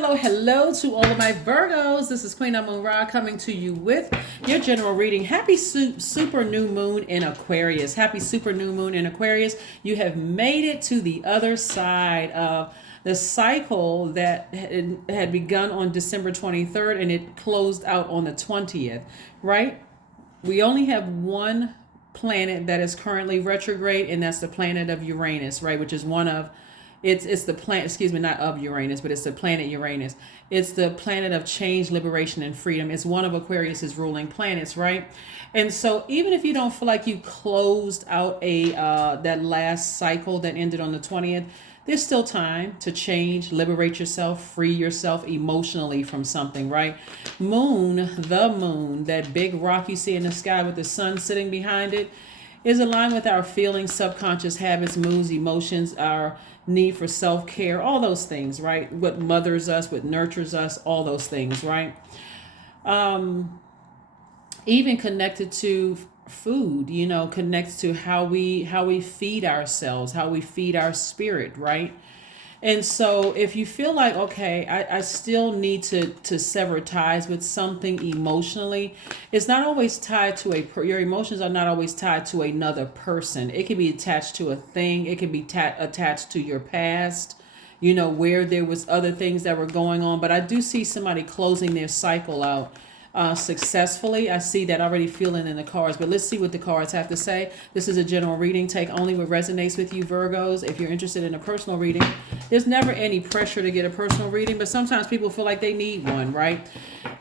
Hello to all of my Virgos. This is Queen Amun Ra coming to you with your general reading. Happy super new moon in Aquarius. Happy super new moon in Aquarius. You have made it to the other side of the cycle that had begun on December 23rd and it closed out on the 20th, right? We only have one planet that is currently retrograde, and that's the planet of Uranus, right? Which is one of it's the planet, excuse me, not of Uranus, but it's the planet Uranus. It's the planet of change, liberation, and freedom. It's one of Aquarius's ruling planets, right? And so even if you don't feel like you closed out a that last cycle that ended on the 20th, there's still time to change, liberate yourself, free yourself emotionally from something, right? The moon, that big rock you see in the sky with the sun sitting behind it, is aligned with our feelings, subconscious habits, moods, emotions, our need for self-care, all those things, right? What mothers us, what nurtures us, all those things, right? Even connected to food, connects to how we feed ourselves, how we feed our spirit, right? And so if you feel like, okay, I still need to sever ties with something emotionally, it's not always tied to your emotions are not always tied to another person. It can be attached to a thing. It can be attached to your past, where there was other things that were going on. But I do see somebody closing their cycle out successfully. I see that already feeling in the cards, but let's see what the cards have to say. This is a general reading. Take only what resonates with you, Virgos. If you're interested in a personal reading, there's never any pressure to get a personal reading, but sometimes people feel like they need one, right?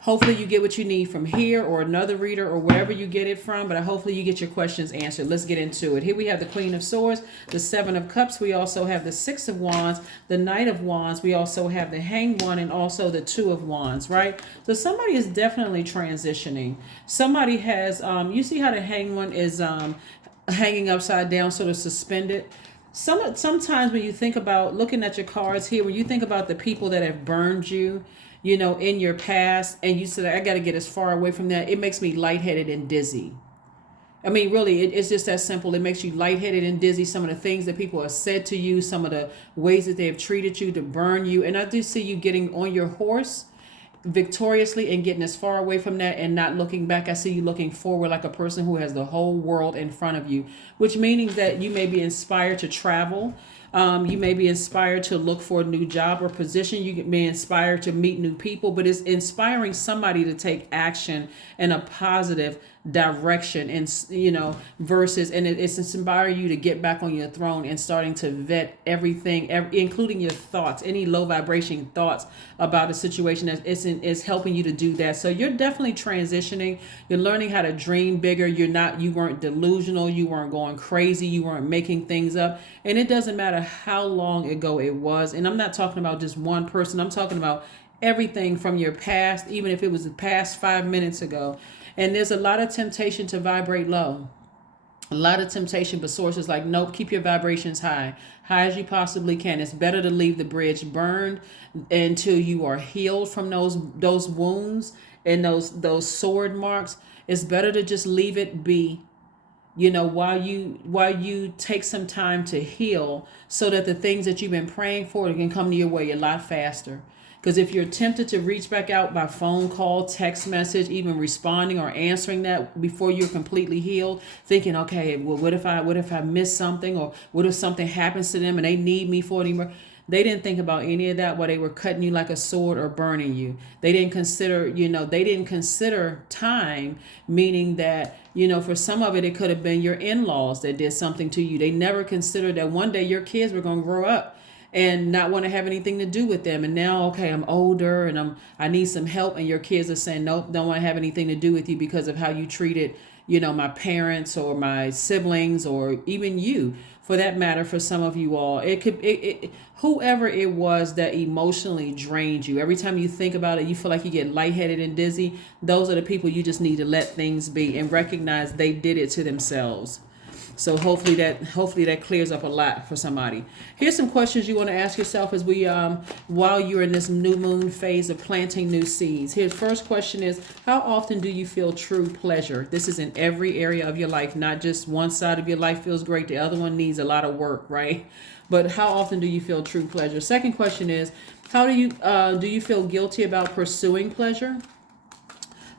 Hopefully you get what you need from here or another reader or wherever you get it from, but hopefully you get your questions answered. Let's get into it. Here we have the Queen of Swords, the Seven of Cups. We also have the Six of Wands, the Knight of Wands. We also have the Hanged One and also the Two of Wands, right? So somebody is definitely transitioning. Somebody has, you see how the Hanged One is hanging upside down, sort of suspended. Sometimes when you think about looking at your cards here, when you think about the people that have burned you, in your past, and you said, I got to get as far away from that, it makes me lightheaded and dizzy. I mean, really, it's just that simple. It makes you lightheaded and dizzy. Some of the things that people have said to you, some of the ways that they have treated you to burn you. And I do see you getting on your horse victoriously and getting as far away from that and not looking back. I see you looking forward like a person who has the whole world in front of you, which means that you may be inspired to travel. You may be inspired to look for a new job or position. You may be inspired to meet new people, but it's inspiring somebody to take action in a positive direction and, versus, and it's inspiring you to get back on your throne and starting to vet everything, including your thoughts, any low vibration thoughts about a situation that is helping you to do that. So you're definitely transitioning. You're learning how to dream bigger. You weren't delusional. You weren't going crazy. You weren't making things up. And it doesn't matter how long ago it was. And I'm not talking about just one person. I'm talking about everything from your past, even if it was the past 5 minutes ago. And there's a lot of temptation to vibrate low. A lot of temptation, but Source is like, nope, keep your vibrations high as you possibly can. It's better to leave the bridge burned until you are healed from those wounds and those sword marks. It's better to just leave it be, while you take some time to heal, so that the things that you've been praying for can come to your way a lot faster. Because if you're tempted to reach back out by phone call, text message, even responding or answering that before you're completely healed, thinking, okay, well, what if I miss something, or what if something happens to them and they need me for it? They didn't think about any of that while they were cutting you like a sword or burning you. They didn't consider time, meaning that, for some of it, it could have been your in-laws that did something to you. They never considered that one day your kids were going to grow up and not want to have anything to do with them. And now, okay, I'm older and I need some help. And your kids are saying, nope, don't want to have anything to do with you because of how you treated, my parents or my siblings, or even you, for that matter. For some of you all, whoever it was that emotionally drained you. Every time you think about it, you feel like you get lightheaded and dizzy. Those are the people you just need to let things be and recognize they did it to themselves. So hopefully that clears up a lot for somebody. Here's some questions you want to ask yourself as we while you're in this new moon phase of planting new seeds. Here's first question is, how often do you feel true pleasure? This is in every area of your life, not just one side of your life feels great, the other one needs a lot of work, right? but how often do you feel true pleasure? Second question is, how do you feel guilty about pursuing pleasure?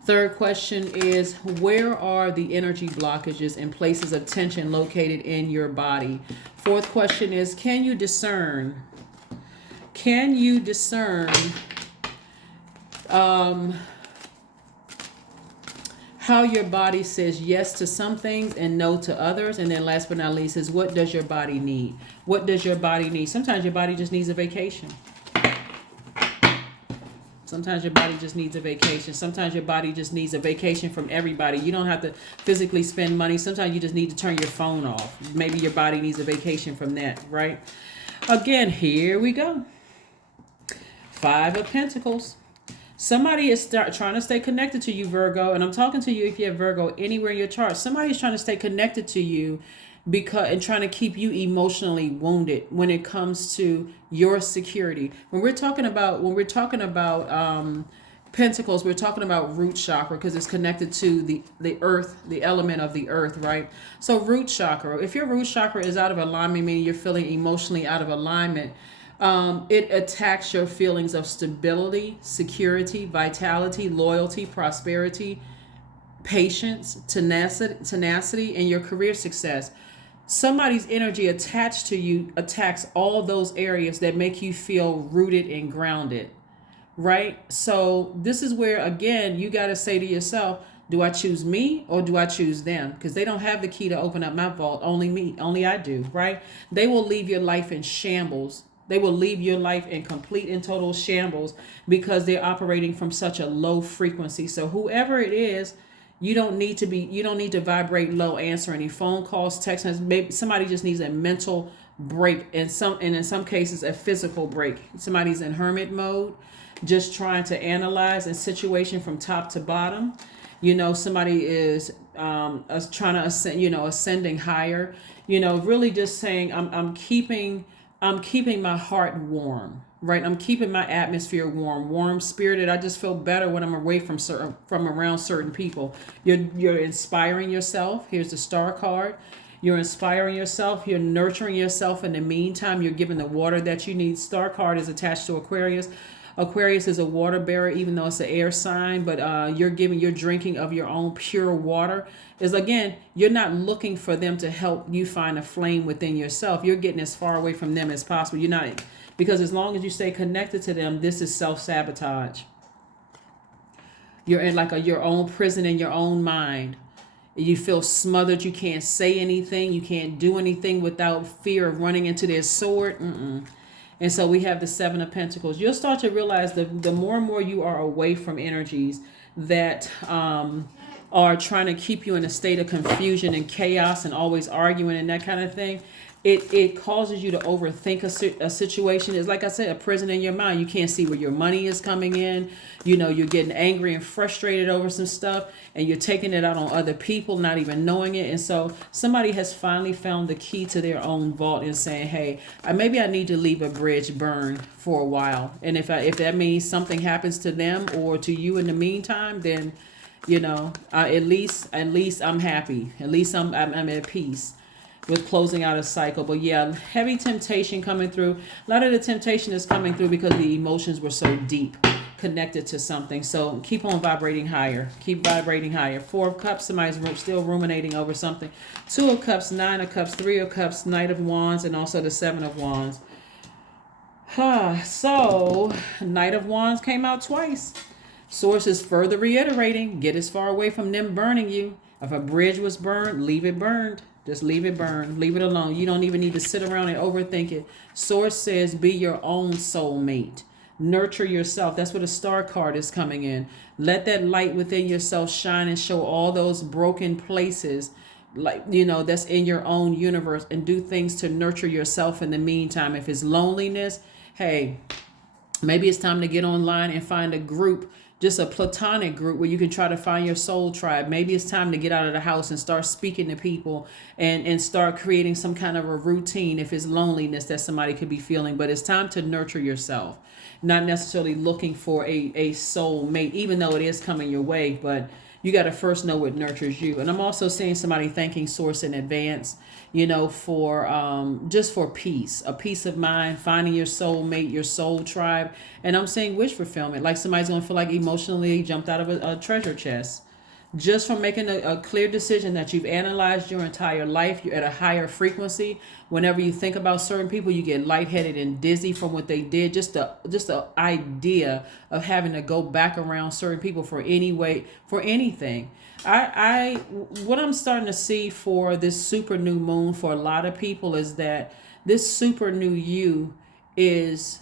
Third question is, where are the energy blockages and places of tension located in your body? Fourth question is, can you discern? Can you discern how your body says yes to some things and no to others? And then last but not least is, what does your body need? What does your body need? Sometimes your body just needs a vacation. Sometimes your body just needs a vacation. Sometimes your body just needs a vacation from everybody. You don't have to physically spend money. Sometimes you just need to turn your phone off. Maybe your body needs a vacation from that, right? Again, here we go. Five of Pentacles. Somebody is trying to stay connected to you, Virgo. And I'm talking to you if you have Virgo anywhere in your chart. Somebody is trying to stay connected to you and trying to keep you emotionally wounded when it comes to your security. When we're talking about Pentacles, we're talking about root chakra because it's connected to the earth, the element of the earth, right? So root chakra, if your root chakra is out of alignment, meaning you're feeling emotionally out of alignment, it attacks your feelings of stability, security, vitality, loyalty, prosperity, patience, tenacity, and your career success. Somebody's energy attached to you attacks all those areas that make you feel rooted and grounded, right? So this is where, again, you got to say to yourself, do I choose me or do I choose them? Because they don't have the key to open up my vault. Only me. Only I do, right? They will leave your life in shambles. They will leave your life in complete and total shambles because they're operating from such a low frequency. So whoever it is, you don't need to vibrate low, answer any phone calls, text messages. Maybe somebody just needs a mental break, and in some cases a physical break. Somebody's in hermit mode, just trying to analyze a situation from top to bottom. Somebody is trying to ascending higher. Really just saying, I'm keeping my heart warm. Right, I'm keeping my atmosphere warm spirited. I just feel better when I'm away from around certain people. You're inspiring yourself. Here's the Star card. You're inspiring yourself. You're nurturing yourself. In the meantime, you're giving the water that you need. Star card is attached to Aquarius. Aquarius is a water bearer, even though it's an air sign, but you're drinking of your own pure water. Is again, you're not looking for them to help you find a flame within yourself. You're getting as far away from them as possible. You're not. Because as long as you stay connected to them, this is self-sabotage. You're in your own prison in your own mind. You feel smothered. You can't say anything. You can't do anything without fear of running into their sword. And so we have the Seven of Pentacles. You'll start to realize the more and more you are away from energies that are trying to keep you in a state of confusion and chaos and always arguing and that kind of thing. It causes you to overthink a situation. It's like I said, a prison in your mind. You can't see where your money is coming in. You're getting angry and frustrated over some stuff, and you're taking it out on other people, not even knowing it. And so somebody has finally found the key to their own vault and saying, hey, maybe I need to leave a bridge burned for a while. And if that means something happens to them or to you in the meantime, then, at least I'm happy. At least I'm at peace with closing out a cycle. But yeah, heavy temptation coming through. A lot of the temptation is coming through because the emotions were so deep connected to something. So keep on vibrating higher. Keep vibrating higher. Four of Cups, somebody's still ruminating over something. Two of Cups, Nine of Cups, Three of Cups, Knight of Wands, and also the Seven of Wands. So Knight of Wands came out twice. Source is further reiterating, get as far away from them burning you. If a bridge was burned, leave it burned. Just leave it burn. Leave it alone. You don't even need to sit around and overthink it. Source says be your own soulmate. Nurture yourself. That's where the Star card is coming in. Let that light within yourself shine and show all those broken places, that's in your own universe, and do things to nurture yourself in the meantime. If it's loneliness, hey, maybe it's time to get online and find a group, just a platonic group where you can try to find your soul tribe. Maybe it's time to get out of the house and start speaking to people and start creating some kind of a routine if it's loneliness that somebody could be feeling. But it's time to nurture yourself, not necessarily looking for a soul mate, even though it is coming your way. But you got to first know what nurtures you. And I'm also seeing somebody thanking source in advance, for just for peace, a peace of mind, finding your soulmate, your soul tribe. And I'm saying wish fulfillment, like somebody's going to feel like emotionally jumped out of a treasure chest just from making a clear decision that you've analyzed your entire life. You're at a higher frequency. Whenever you think about certain people, you get lightheaded and dizzy from what they did. Just the idea of having to go back around certain people for anything. I what I'm starting to see for this super new moon for a lot of people is that this super new you is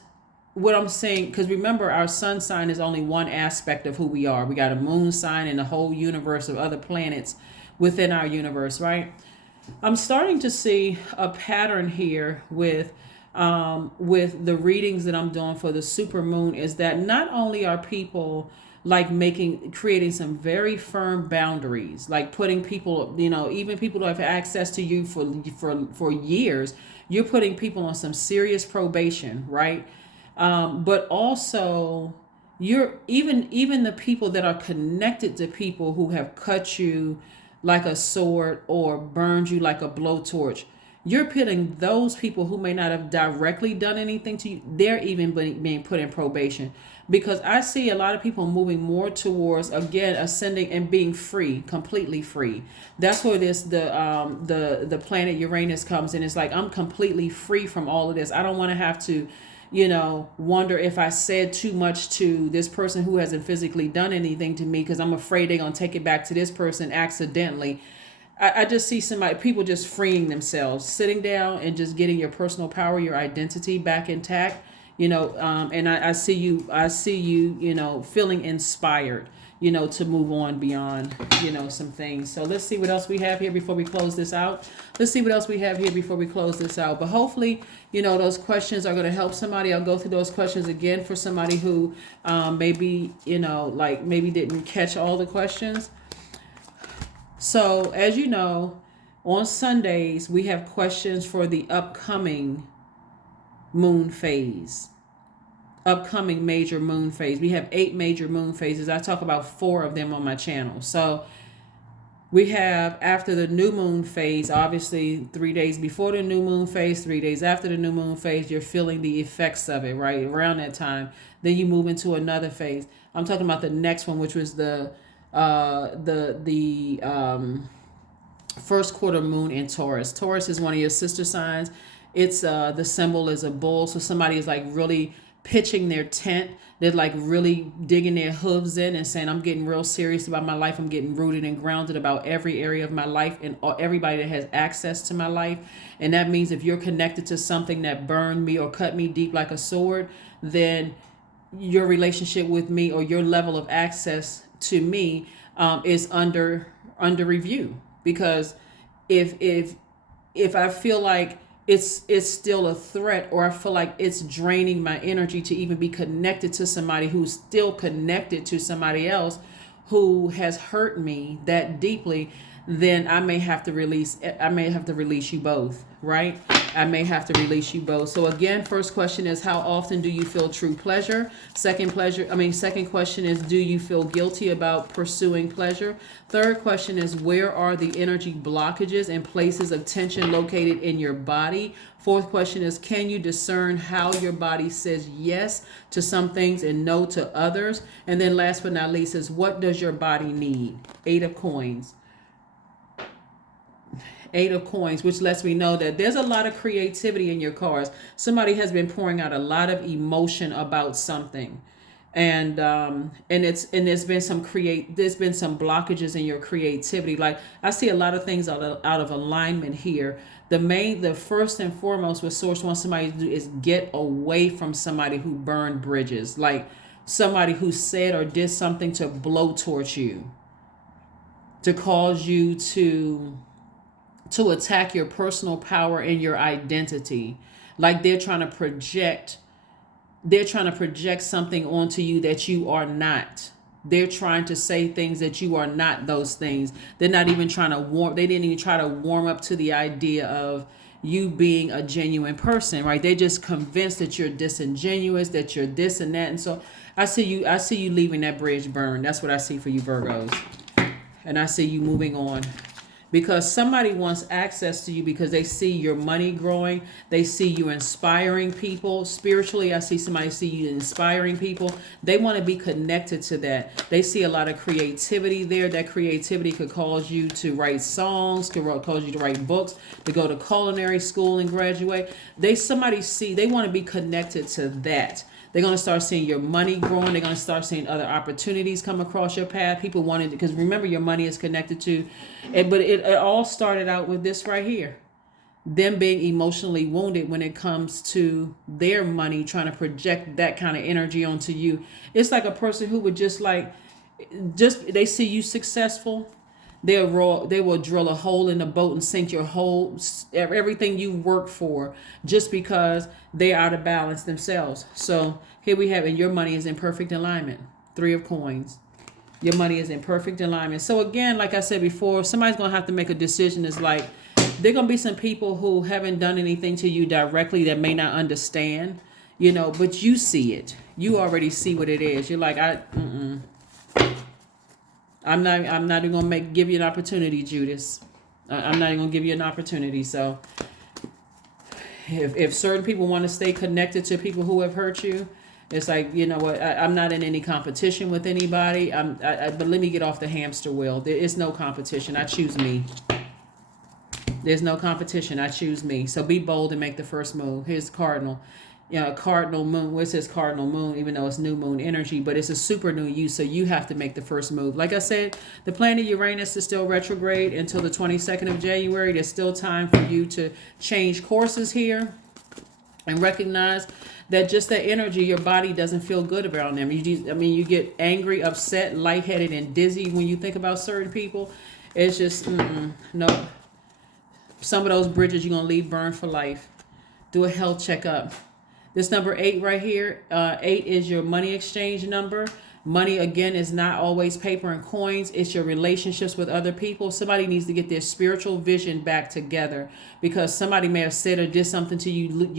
what I'm saying, because remember, our sun sign is only one aspect of who we are. We got a moon sign and a whole universe of other planets within our universe, right? I'm starting to see a pattern here with the readings that I'm doing for the super moon, is that not only are people like creating some very firm boundaries, like putting people, even people who have access to you for years, you're putting people on some serious probation, right? But also you're even the people that are connected to people who have cut you like a sword or burned you like a blowtorch. You're putting those people who may not have directly done anything to you, they're even being put in probation, because I see a lot of people moving more towards, again, ascending and being free, completely free. That's where the planet Uranus comes in. It's like, I'm completely free from all of this. I don't want to have to wonder if I said too much to this person who hasn't physically done anything to me, because I'm afraid they're going to take it back to this person accidentally. I just see people just freeing themselves, sitting down and just getting your personal power, your identity back intact, and I see you, feeling inspired, to move on beyond, some things. So let's see what else we have here before we close this out. But hopefully, those questions are going to help somebody. I'll go through those questions again for somebody who maybe didn't catch all the questions. So as you know, on Sundays, we have questions for the upcoming moon phase. Upcoming major moon phase. We have 8 major moon phases. I talk about 4 of them on my channel. So we have, after the new moon phase, obviously 3 days before the new moon phase, 3 days after the new moon phase, you're feeling the effects of it, right? Around that time. Then you move into another phase. I'm talking about the next one, which was the first quarter moon in Taurus. Taurus is one of your sister signs. It's the symbol is a bull. So somebody is like really pitching their tent. They're like really digging their hooves in and saying, I'm getting real serious about my life. I'm getting rooted and grounded about every area of my life and everybody that has access to my life. And that means if you're connected to something that burned me or cut me deep like a sword, then your relationship with me or your level of access to me is under review. Because if I feel like it's still a threat, or I feel like it's draining my energy to even be connected to somebody who's still connected to somebody else who has hurt me that deeply, then I may have to release you both, right? I may have to release you both. So again, first question is, how often do you feel true pleasure? Second question is, do you feel guilty about pursuing pleasure? Third question is, where are the energy blockages and places of tension located in your body? Fourth question is, can you discern how your body says yes to some things and no to others? And then last but not least is, what does your body need? 8 of coins. 8 of coins, which lets me know that there's a lot of creativity in your cards. Somebody has been pouring out a lot of emotion about something, and there's been some blockages in your creativity. Like, I see a lot of things out of alignment here. The first and foremost what Source wants somebody to do is get away from somebody who burned bridges, like somebody who said or did something to blowtorch you, to cause you to attack your personal power and your identity. Like they're trying to project something onto you that you are not. They're trying to say things that you are not those things. They're not even they didn't even try to warm up to the idea of you being a genuine person, right? They're just convinced that you're disingenuous, that you're this and that. And so I see you leaving that bridge burned. That's what I see for you, Virgos. And I see you moving on. Because somebody wants access to you because they see your money growing. They see you inspiring people. Spiritually, I see somebody see you inspiring people. They want to be connected to that. They see a lot of creativity there. That creativity could cause you to write songs, could cause you to write books, to go to culinary school and graduate. They want to be connected to that. They're going to start seeing your money growing. They're going to start seeing other opportunities come across your path. People wanted, because remember, your money is connected to it. But it all started out with this right here. Them being emotionally wounded when it comes to their money, trying to project that kind of energy onto you. It's like a person who would they see you successful. They will drill a hole in the boat and sink your whole, everything you work for, just because they're out of balance themselves. So here we have, and your money is in perfect alignment. 3 of coins. Your money is in perfect alignment. So again, like I said before, somebody's going to have to make a decision. It's like, there are going to be some people who haven't done anything to you directly that may not understand, but you see it. You already see what it is. You're like, I'm not even gonna give you an opportunity, Judas. I'm not even gonna give you an opportunity. So if certain people want to stay connected to people who have hurt you, it's like, you know what, I'm not in any competition with anybody. But let me get off the hamster wheel. There is no competition. I choose me. There's no competition. I choose me. So be bold and make the first move. Here's Cardinal. Cardinal moon. Well, it says cardinal moon, even though it's new moon energy, but it's a super new you. So you have to make the first move. Like I said, the planet Uranus is still retrograde until the 22nd of January. There's still time for you to change courses here and recognize that just that energy, your body doesn't feel good around them. You get angry, upset, lightheaded, and dizzy when you think about certain people. It's just, no. Some of those bridges you're going to leave burned for life. Do a health checkup. This number 8 right here, 8 is your money exchange number. Money, again, is not always paper and coins. It's your relationships with other people. Somebody needs to get their spiritual vision back together, because somebody may have said or did something to you,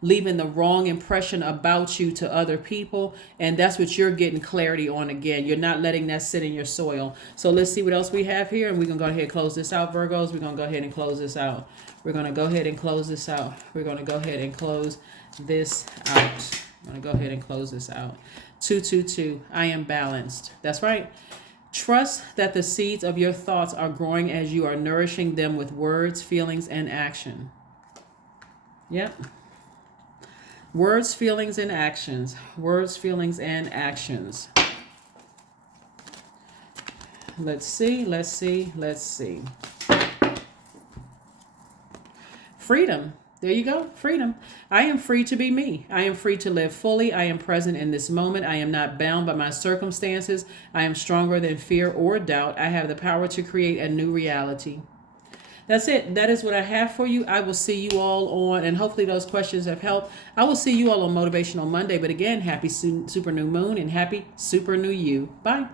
leaving the wrong impression about you to other people. And that's what you're getting clarity on again. You're not letting that sit in your soil. So let's see what else we have here. And we're going to go ahead and close this out, Virgos. We're going to go ahead and close this out. We're going to go ahead and close this out. We're going to go ahead and close this out. I'm going to go ahead and close this out. 222. I am balanced. That's right. Trust that the seeds of your thoughts are growing as you are nourishing them with words, feelings, and action. Yep. Words, feelings, and actions. Words, feelings, and actions. Let's see. Freedom. There you go. Freedom. I am free to be me. I am free to live fully. I am present in this moment. I am not bound by my circumstances. I am stronger than fear or doubt. I have the power to create a new reality. That's it. That is what I have for you. I will see you all on, and hopefully those questions have helped. I will see you all on Motivational Monday. But again, happy super new moon and happy super new you. Bye.